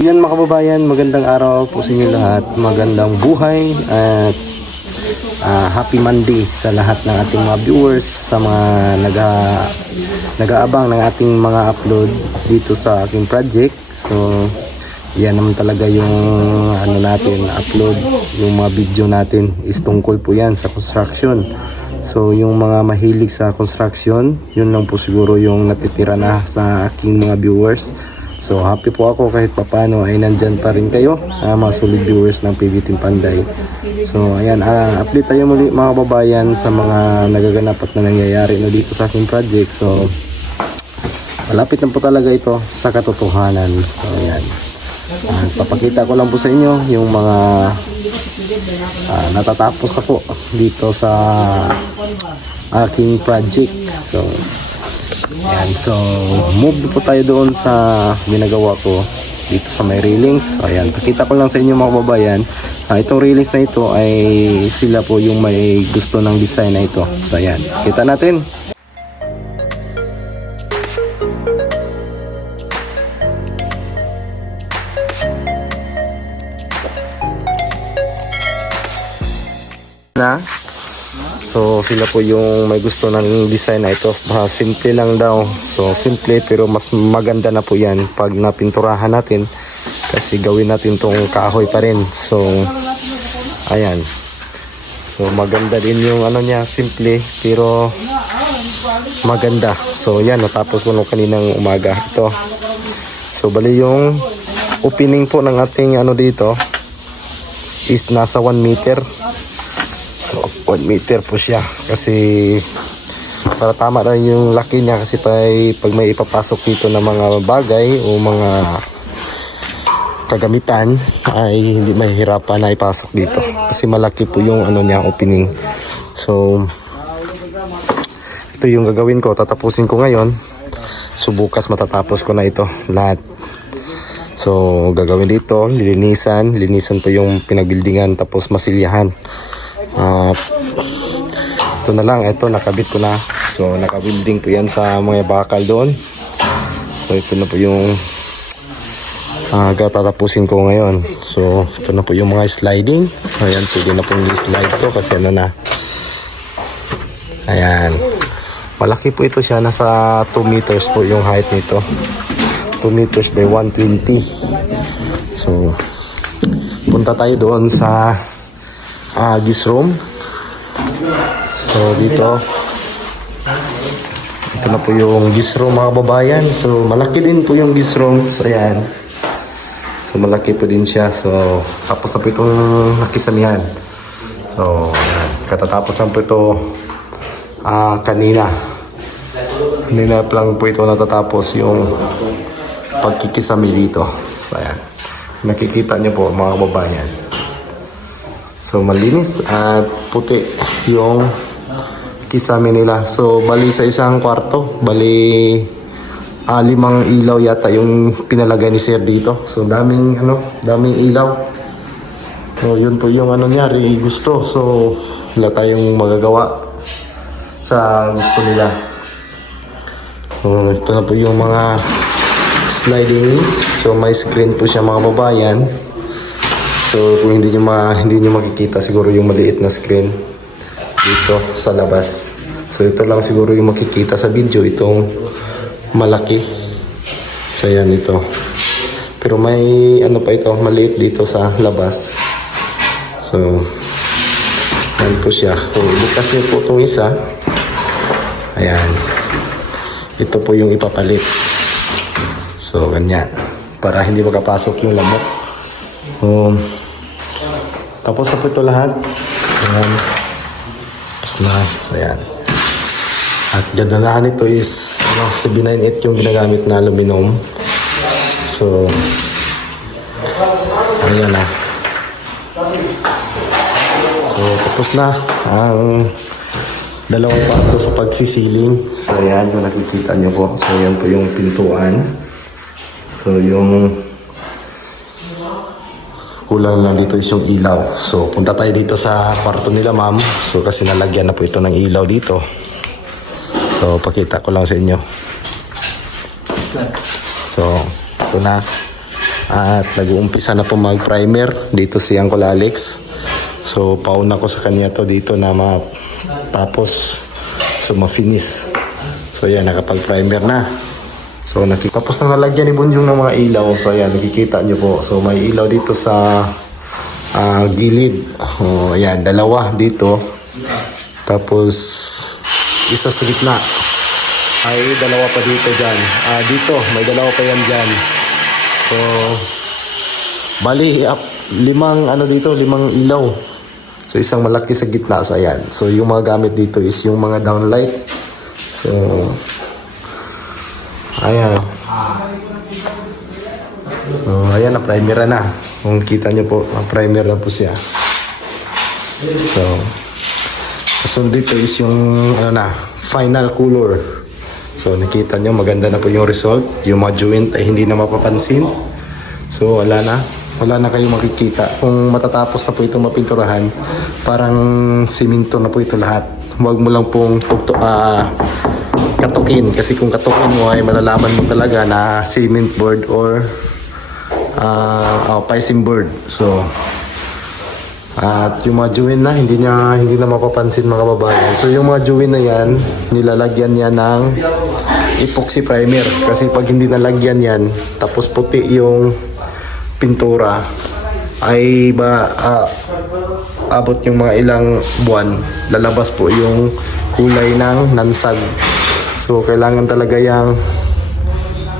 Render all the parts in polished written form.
Yan mga kababayan, magandang araw po sa inyo lahat. Magandang buhay at happy Monday sa lahat ng ating mga viewers, sa mga nag-aabang ng ating mga upload dito sa aking project. So yan naman talaga yung ano natin, upload yung mga video natin is tungkol po yan sa construction. So yung mga mahilig sa construction, yun lang po siguro yung natitira na sa aking mga viewers. So happy po ako kahit papano ay nandyan pa rin kayo, mga solid viewers ng PB Team Panday. So ayan, update tayo muli mga kababayan sa mga nagaganap at na nangyayari na dito sa aking project. So malapit na po talaga ito sa katotohanan. So ayan, papakita ko lang po sa inyo yung mga natatapos na po dito sa aking project. So ayan, so move po tayo doon sa ginagawa ko dito sa may railings. So ayan, pakita ko lang sa inyo mga kababayan, itong railings na ito ay sila po yung may gusto ng design na ito. So ayan, kita natin. So sila po yung may gusto ng design na ito. Simple lang daw. So simple pero mas maganda na po yan pag napinturahan natin, kasi gawin natin tong kahoy pa rin. So ayan, so maganda din yung ano niya, simple pero maganda. So yan, natapos ko nung kaninang umaga ito. So bali yung opening po ng ating ano dito is nasa 1 meter. So 1 meter po siya, kasi para tama na yung laki niya, kasi pag may ipapasok dito ng mga bagay o mga kagamitan ay hindi mahihirapan na ipasok dito, kasi malaki po yung ano niya, opening. So ito yung gagawin ko, tatapusin ko ngayon. So bukas matatapos ko na ito lahat. So gagawin dito, linisan po yung pinagbildingan, tapos masilyahan. Ito na lang, ito nakabit ko na. So nakabuilding po yan sa mga bakal doon. So ito na po yung tatapusin ko ngayon. So ito na po yung mga sliding. So ayan, pwede na pong slide to kasi ano na. Ayan, malaki po ito siya, nasa 2 meters po yung height nito, 2 meters by 120. So punta tayo doon sa gis room. So dito, ito na po yung gis room mga babayan. So malaki din po yung gis room. So ayan, so malaki po din siya. So tapos na po itong nakisamihan. So ayan, katatapos lang po ito kanina lang po ito natatapos yung pagkikisami dito. So ayan, nakikita nyo po mga babayan. So malinis at puti yung kisame nila. So bali sa isang kwarto, bali 5 ilaw yata yung pinalagay ni sir dito. So daming ilaw. So yun po yung ano niya, gusto. So wala tayong magagawa sa gusto nila. So ito na po yung mga sliding. So may screen po siya mga babayan. So kung hindi nyo makikita siguro yung maliit na screen dito sa labas. So ito lang siguro yung makikita sa video, itong malaki. So yan ito. Pero may ano pa ito, maliit dito sa labas. So yan po siya. Kung ibukas nyo po itong isa, ayan, ito po yung ipapalit. So ganyan, para hindi makapasok yung lamok. Tapos na po ito lahat. Ayan. Tapos na. So ayan. At gandanahan ito is 798 yung ginagamit na aluminum. So ayan na. So tapos na ang dalawang pato sa pagsisiling. So ayan, kung nakikita nyo po. So ayan po yung pintuan. So yung kulang lang dito is yung ilaw. So punta tayo dito sa kwarto nila ma'am. So kasi nalagyan na po ito ng ilaw dito. So pakita ko lang sa inyo. So ito na. At nag-uumpisa na po mag-primer dito si Uncle Alex. So pauna ko sa kanya to dito na matapos. So ma-finish. So yan, nakapag-primer na. So tapos na nalagyan ni Bunjung ng mga ilaw. So ayan, nakikita nyo po. So may ilaw dito sa gilid. O ayan, dalawa dito. Tapos isa sa gitna. Ay dalawa pa dito dyan. Dito, may dalawa pa yan dyan. So bali limang ilaw. So isang malaki sa gitna. So ayan. So yung mga gamit dito is yung mga downlight. So ayan. So ayan, na primer na. Kung kita nyo po, primer na po siya. So kasunod dito is yung final color. So nakita nyo, maganda na po yung result. Yung mga joint ay hindi na mapapansin. So wala na kayong makikita. Kung matatapos na po itong mapinturahan, parang simento na po ito lahat. Huwag mo lang pong katukin. Kasi kung katukin mo ay malalaman mo talaga na cement board or paisim board. So at yung mga joint na hindi na mapapansin mga kababayan. So yung mga joint na yan, nilalagyan niya ng epoxy primer. Kasi pag hindi nalagyan yan, tapos puti yung pintura, ay abot yung mga ilang buwan, lalabas po yung kulay ng nansag. So kailangan talaga yung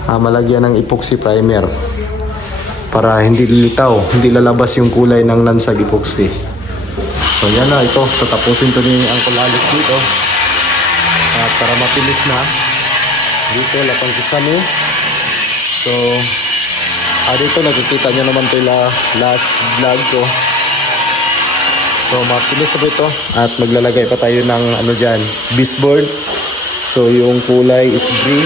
malagyan ng epoxy primer para hindi lilitaw, hindi lalabas yung kulay ng nansag epoxy. So yan na, ito tatapusin to ni Uncle Alex dito. At para mapilis na dito, lapang kisame. So dito nakikita nyo naman ito last vlog ko. So mapilis na ito. At maglalagay pa tayo ng dyan, baseboard. So yung kulay is gray.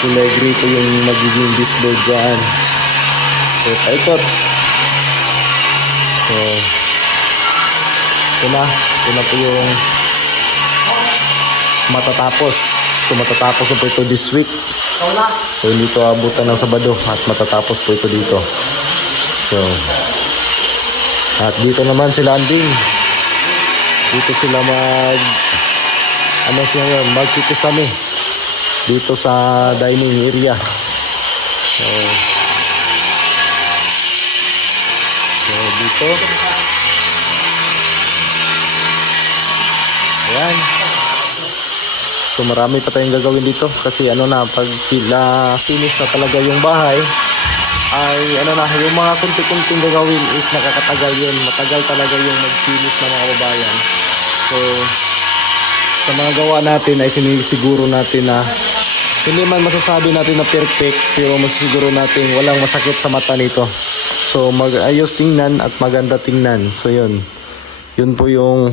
Kulay gray po yung magiging baseboard dyan. So paikot. So ito na po yung matatapos. So matatapos na po ito this week. So hindi ito abutan ng Sabado at matatapos po ito dito. So at dito naman sila anding. Dito sila magkikisame dito sa dining area. So dito. Ayan. So marami pa tayong gagawin dito kasi pag finish na talaga yung bahay ay yung mga kunti-kunting gagawin is nakakatagal yun. Matagal talaga yung mag-finish na mga kababayan. So sa mga gawa natin ay sinisiguro natin na hindi man masasabi natin na perfect, pero masisiguro natin walang masakit sa mata nito. So mag-ayos tingnan at maganda tingnan. So yun po yung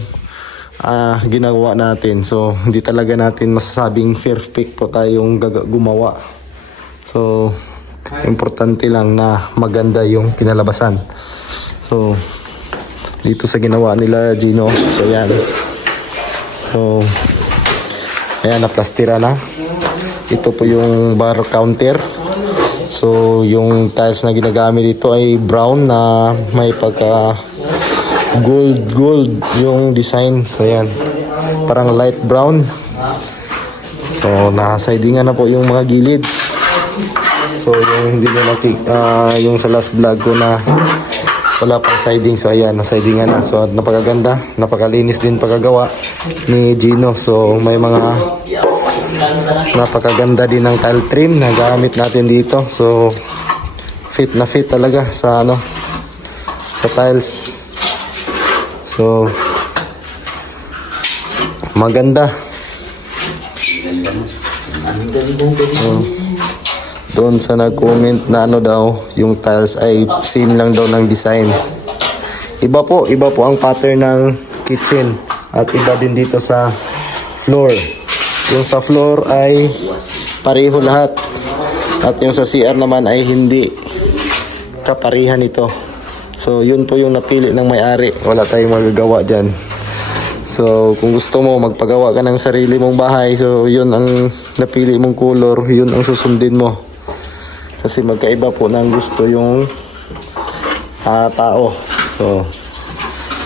ginagawa natin. So hindi talaga natin masasabing perfect po tayong gumawa. So importante lang na maganda yung kinalabasan. So dito sa ginawa nila Gino. So yan. So ayan, naplastira na. Ito po yung bar counter. So yung tiles na ginagamit dito ay brown na may pagka gold yung design. So yan, parang light brown. So nakasidingan na po yung mga gilid. So yung hindi na yung sa last vlog ko na wala pang siding. So ayan, nasidingan na. So napakaganda, napakalinis din pagkagawa ni Gino. So may mga napakaganda din ng tile trim na gamit natin dito. So fit na fit talaga sa sa tiles. So maganda. Doon sa nag-comment na daw, yung tiles ay same lang daw ng design. Iba po ang pattern ng kitchen at iba din dito sa floor. Yung sa floor ay pareho lahat at yung sa CR naman ay hindi kaparihan ito. So yun po yung napili ng may-ari. Wala tayong magagawa dyan. So kung gusto mo magpagawa ka ng sarili mong bahay, so yun ang napili mong color, yun ang susundin mo. Kasi magkaiba po ng gusto yung tao. So,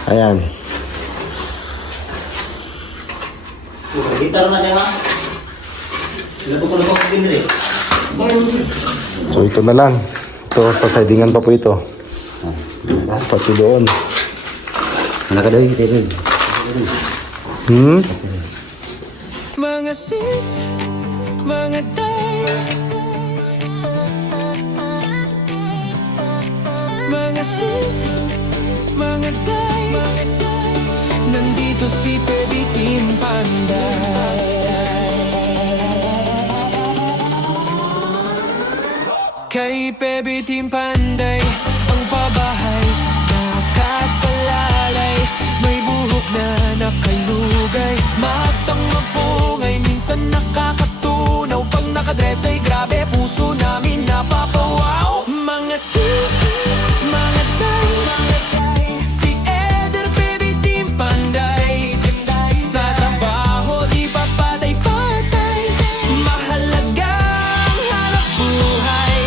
ayan. Gitar na niya ha. Sila po kung pinre. So, ito na lang. Ito, sa sidingan pa po ito. Pati doon. Nakadaw yung tayo. Mga sis, mga day, mga sis, mga day, nandito si Baby Team Panday. Kay Baby Team Panday, ang pabahay nakasalalay, may buhok na nakalugay, matang mapungay, minsan nakakatunaw. Pag nakadress ay grabe, puso namin napapawaw. Mga sis, mga day, si Eder, Baby Team Panday. Sa trabaho di pa patay-patay, mahalagang hanap buhay.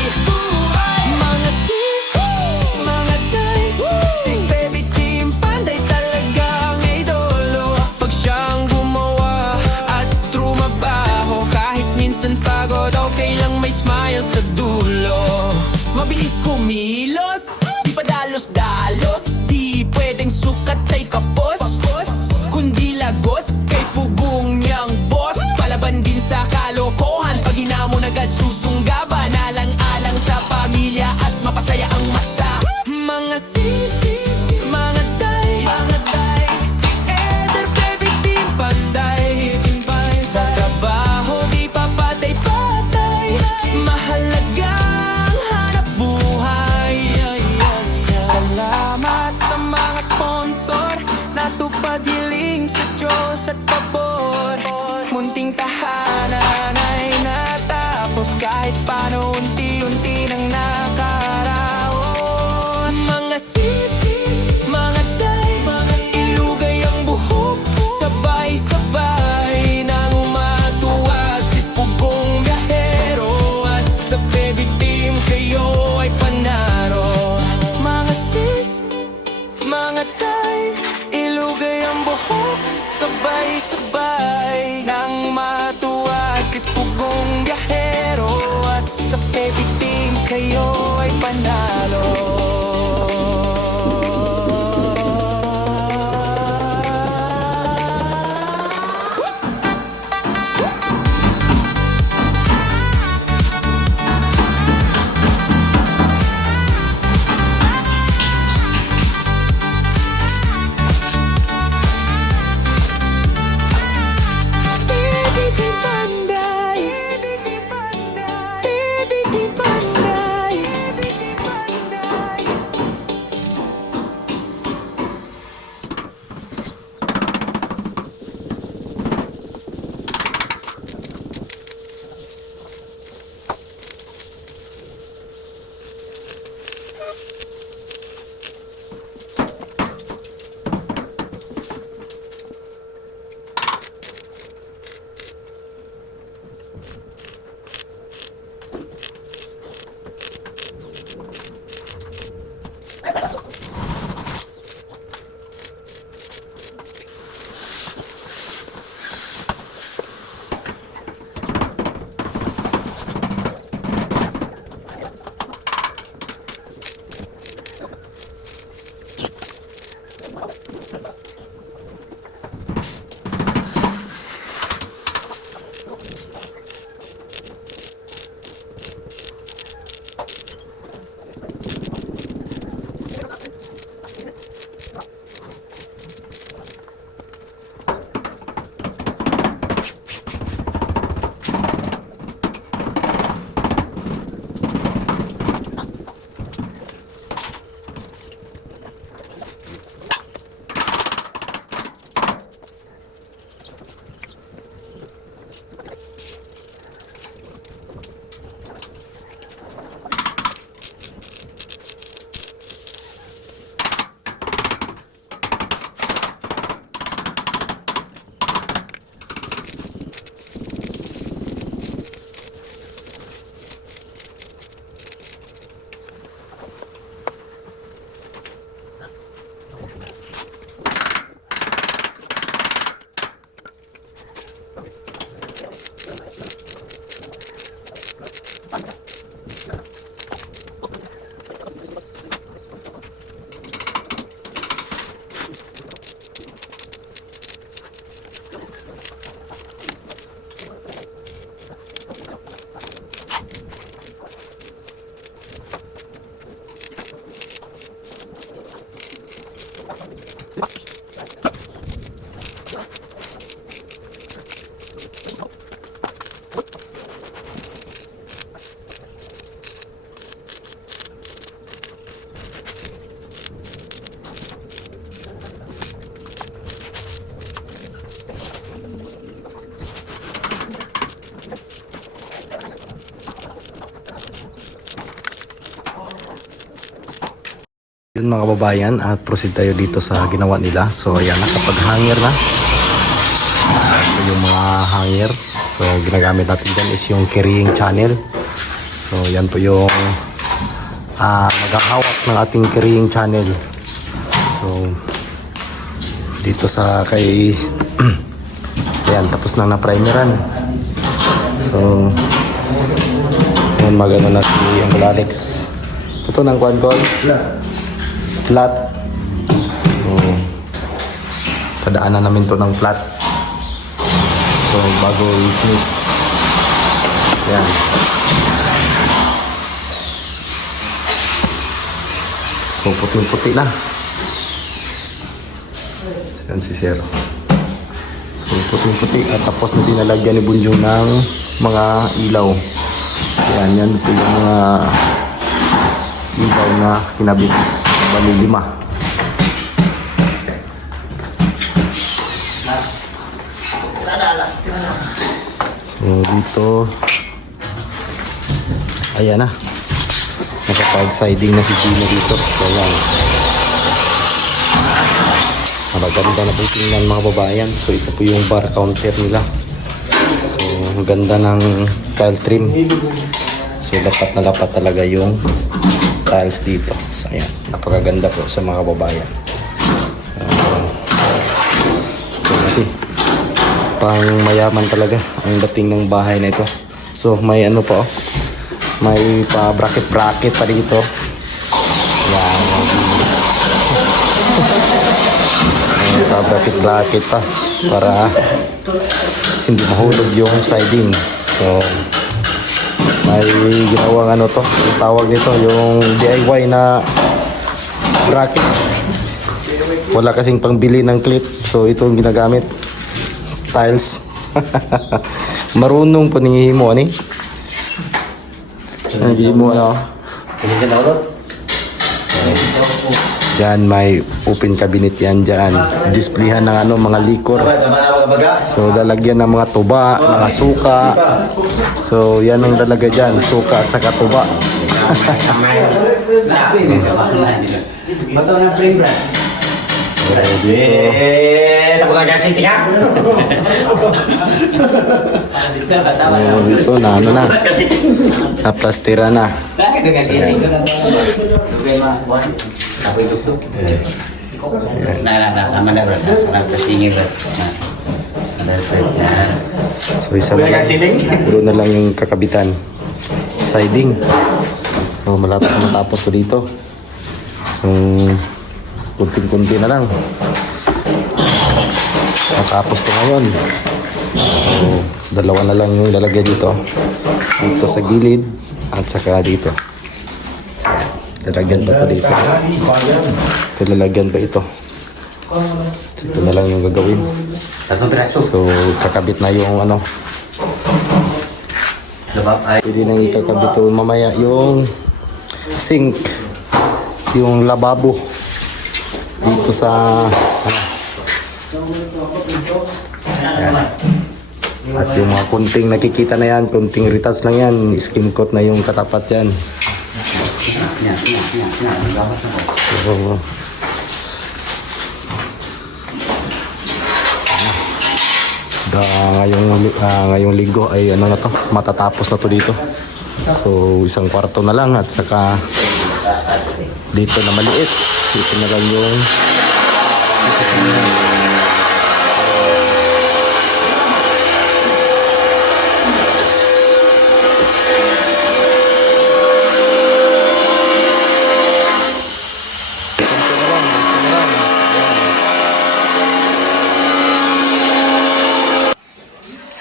Mga sis, mga day, si Baby Team Panday talagang idolo. Pag siyang gumawa at trumabaho, kahit minsan pagod, okay lang may smile sa dulo. Mabilis kumilos, di pa dalos-dalos, di pwedeng sukat ay kapos, kundi lagot kay pugong niyang boss. Palaban din sa kalokohan, pag hinamon agad susunggaban, alang-alang sa pamilya at mapasaya ang masa. Mga sisis, mga day, si Eder, Baby Team Panday. Sa trabaho di pa patay-patay, mahalagang hanap buhay. Salamat sa mga sponsor, natupad hiling sa Diyos at pabor. Munting tahanan ay natapos, kahit paano unti-unti nang nakaraos. Mga sisi, Yun mga kababayan, at proceed tayo dito sa ginawa nila. So ayan, nakapag-hanger na. Ito yung mga hanger. So ginagamit natin dyan is yung carrying channel. So yan po yung maghahawak ng ating carrying channel. So dito sa kay ayan, tapos na na-primeran. So yun, magano na si Uncle Alex. Ito ng kuwan ko. Flat. So, padaanan namin to ng flat. So bago i-finish. Ayan. So puting-puti na. Yan si Sir. So puting-puti at tapos na dinalagyan ni Bunjong ng mga ilaw. Yan po yung mga ilaw na kinabit sa bali 5. So dito ayan na, nakapag-siding na si Gino dito. So yan, maganda na po tingnan mga babayan. So ito po yung bar counter nila. So maganda ng tile trim. So dapat na dapat talaga yung tiles dito. So ayan, napakaganda po sa mga babayan. So okay, pang mayaman talaga ang dating ng bahay na ito. So may ano po, may pa bracket pa dito. Yan, may pa bracket pa para hindi mahulog yung siding. So may ginawang ano to, yung tawag nito, yung DIY na bracket. Wala kasing pangbili ng clip, so ito yung ginagamit. Tiles. Marunong po ni mo ani. Hindi mo ano. Diyan may open cabinet yan dyan. Displayhan ng ano, mga likor. So lalagyan ng mga tuba, mga suka. So yan ang dalaga dyan, suka at saka tuba. Bato ng frame brand. Tapos na kasi tika. Dito na ano na. Naplastira na. So isa na lang. Puro na lang yung kakabitan. Siding. So malapit na matapos ko dito. Kunting-kunti na lang. Matapos to ngayon. So dalawa na lang yung lalagay dito. Dito sa gilid at saka dito. Lalagyan pa ito dito. Ito lalagyan pa ito. So, ito na lang yung gagawin. So kakabit na yung ano. Pwede nang ikakabit ito mamaya yung sink, yung lababo dito sa ano. At yung mga kunting nakikita na yan, kunting retouch lang yan, skim coat na yung katapat yan. So, ngayong linggo ay ano na to, matatapos na to dito. So isang kwarto na lang at saka dito na maliit. Dito na lang yung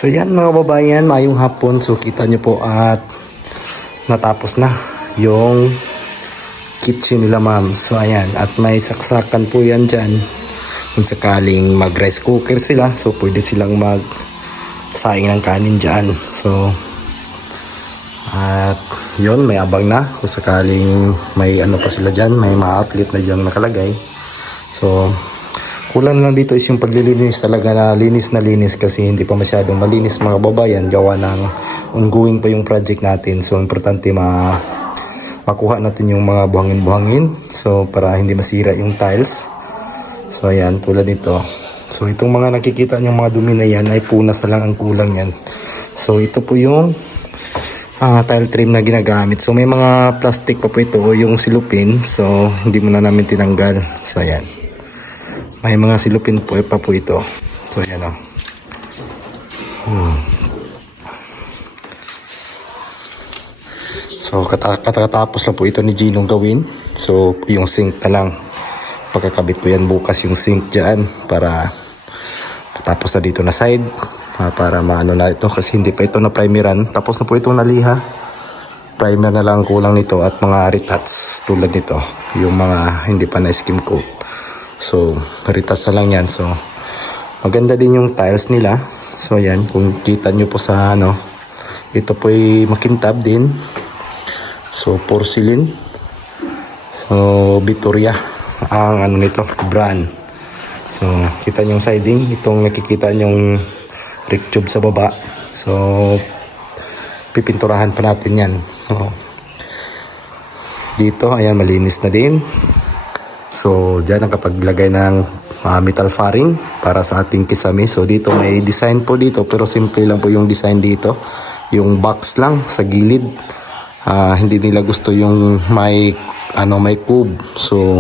so yan mga babayan, mayong hapon. So kita nyo po at natapos na yung kitchen nila ma'am. So ayan, at may saksakan po yan dyan. Kung sakaling mag rice cooker sila, so pwede silang mag saing ng kanin dyan. So at yun, may abang na. Kung sakaling may ano pa sila dyan, may mga outlet na dyan nakalagay. So kulang lang dito is yung paglilinis talaga, na linis kasi hindi pa masyadong malinis mga babayan, gawa ng ongoing pa yung project natin. So importante makuha natin yung mga buhangin-buhangin. So para hindi masira yung tiles. So ayan, tulad nito. So itong mga nakikita nyo mga dumi na yan ay punas na lang ang kulang yan. So ito po yung tile trim na ginagamit. So may mga plastic pa po ito o yung silupin. So hindi mo na namin tinanggal. So ayan. May mga silupin po pa po ito. So ayan o. So katatapos lang po ito ni Ginong gawin. So yung sink na lang. Pagkakabit ko yan bukas yung sink dyan para tapos na dito na side. Para maano na ito kasi hindi pa ito na primeran. Tapos na po itong naliha. Primer na lang kulang nito at mga retats tulad nito. Yung mga hindi pa na skim coat. So retats na lang yan. So maganda din yung tiles nila. So yan, kung kita nyo po sa ano, ito po ay makintab din. So porcelain. So Vittoria ang ano nito, brand. So kita nyo yung siding, itong nakikita nyong brick tube sa baba. So pipinturahan pa natin yan. So dito, ayan, malinis na din. So dyan ang kapaglagay ng metal faring para sa ating kisame. So dito may design po dito, pero simple lang po yung design dito. Yung box lang sa gilid. Hindi nila gusto yung may cube. So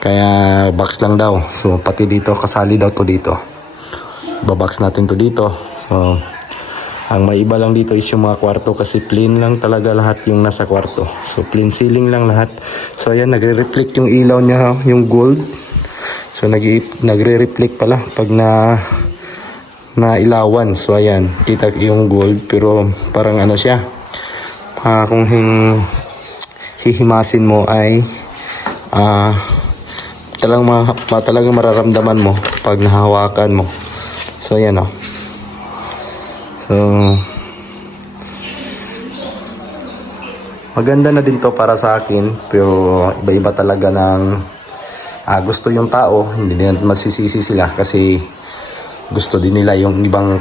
kaya box lang daw. So pati dito kasali daw to dito. Babox natin to dito. So ang may iba lang dito is yung mga kwarto kasi plain lang talaga lahat yung nasa kwarto. So plain ceiling lang lahat. So ayan, nagre-reflect yung ilaw niya, yung gold. So nagre-reflect pala pag na ilawan. So ayan, kita yung gold pero parang ano siya. Kung hihimasin mo ay talagang mararamdaman mo pag nahawakan mo. So ayan o. So maganda na din to para sa akin, pero iba-iba talaga ng gusto yung tao. Hindi din masisisi sila kasi gusto din nila yung ibang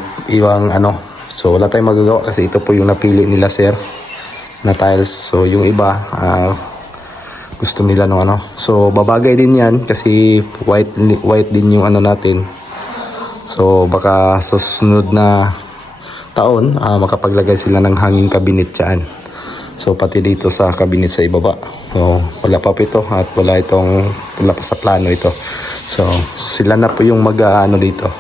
ano. So wala tayong magagawa kasi ito po yung napili nila sir na tiles. So yung iba gusto nila no ano. So babagay din yan kasi white din yung ano natin. So baka sa susunod na taon makapaglagay sila ng hanging cabinet dyan. So pati dito sa cabinet sa ibaba. So wala pa po ito at wala pa sa plano ito. So sila na po yung ano dito.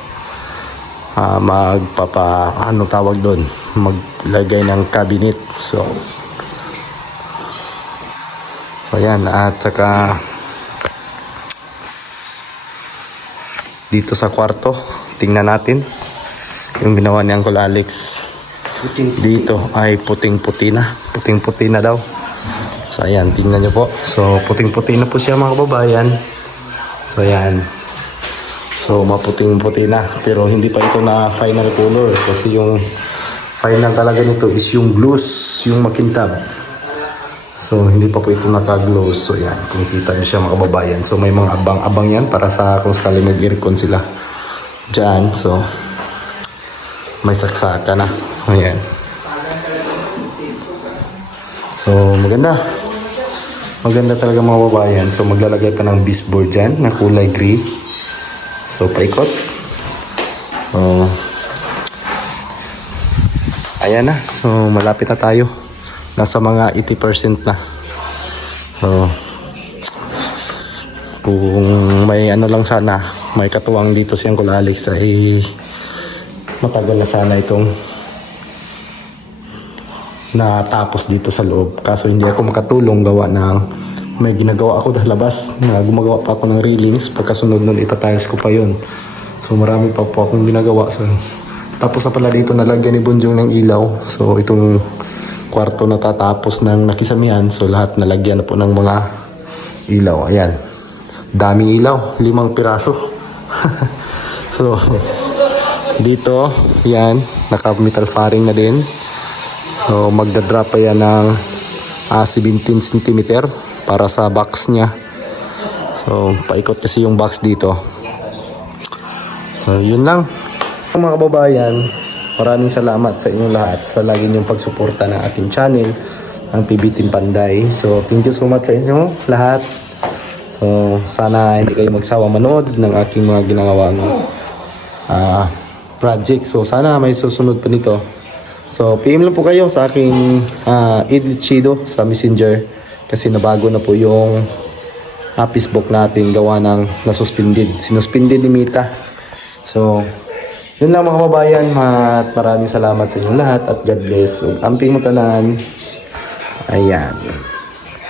Ano tawag doon, maglagay ng cabinet. So ayan, at saka dito sa kwarto tingnan natin yung ginawa ni Uncle Alex. Dito ay puting-puti na daw. So ayan, tingnan nyo po. So puting-puti na po siya mga kababayan. So ayan. So maputing-puti na, pero hindi pa ito na final color kasi yung final talaga nito is yung gloss, yung makintab. So hindi pa po ito naka-gloss. So yan, kung kita nyo siya mga kababayan. So may mga abang-abang yan para sa kung sakali mag-aircon sila dyan. So may saksaka na. Ayan. So maganda. Maganda talaga mga kababayan. So maglalagay pa ng baseboard dyan na kulay gray. So paikot. Ayan na. So malapit na tayo. Nasa mga 80% na. So kung may ano lang sana, may katuwang dito si Uncle Alex ay matagal na sana itong natapos dito sa loob. Kaso hindi ako makatulong gawa ng may ginagawa ako dahil labas. Gumagawa pa ako ng railings. Pagkasunod nun itatiles ko pa yun. So marami pa po akong ginagawa. So, tapos na pala dito nalagyan ni Bunjong ng ilaw. So itong kwarto natatapos ng nakisamihan. So lahat nalagyan na po ng mga ilaw. Ayan. Daming ilaw. 5 piraso. So dito, yan. Naka-metal faring na din. So magdadrop pa yan ng 17 cm para sa box niya. So paikot kasi yung box dito. So yun lang. Mga kababayan, maraming salamat sa inyong lahat sa lagi niyong pagsuporta ng aking channel. ang PB Team Panday. So, thank you so much sa inyo lahat. So, sana hindi kayo magsawa manood ng aking mga ginagawang project. So, sana may susunod pa nito. So, PM lang po kayo sa aking Idlit Chido sa Messenger kasi nabago na po yung Facebook natin gawa ng sinuspended ni Mita. So, yun lang mga kababayan at maraming salamat sa inyo lahat at God bless. Amping mo tanan. Ayan.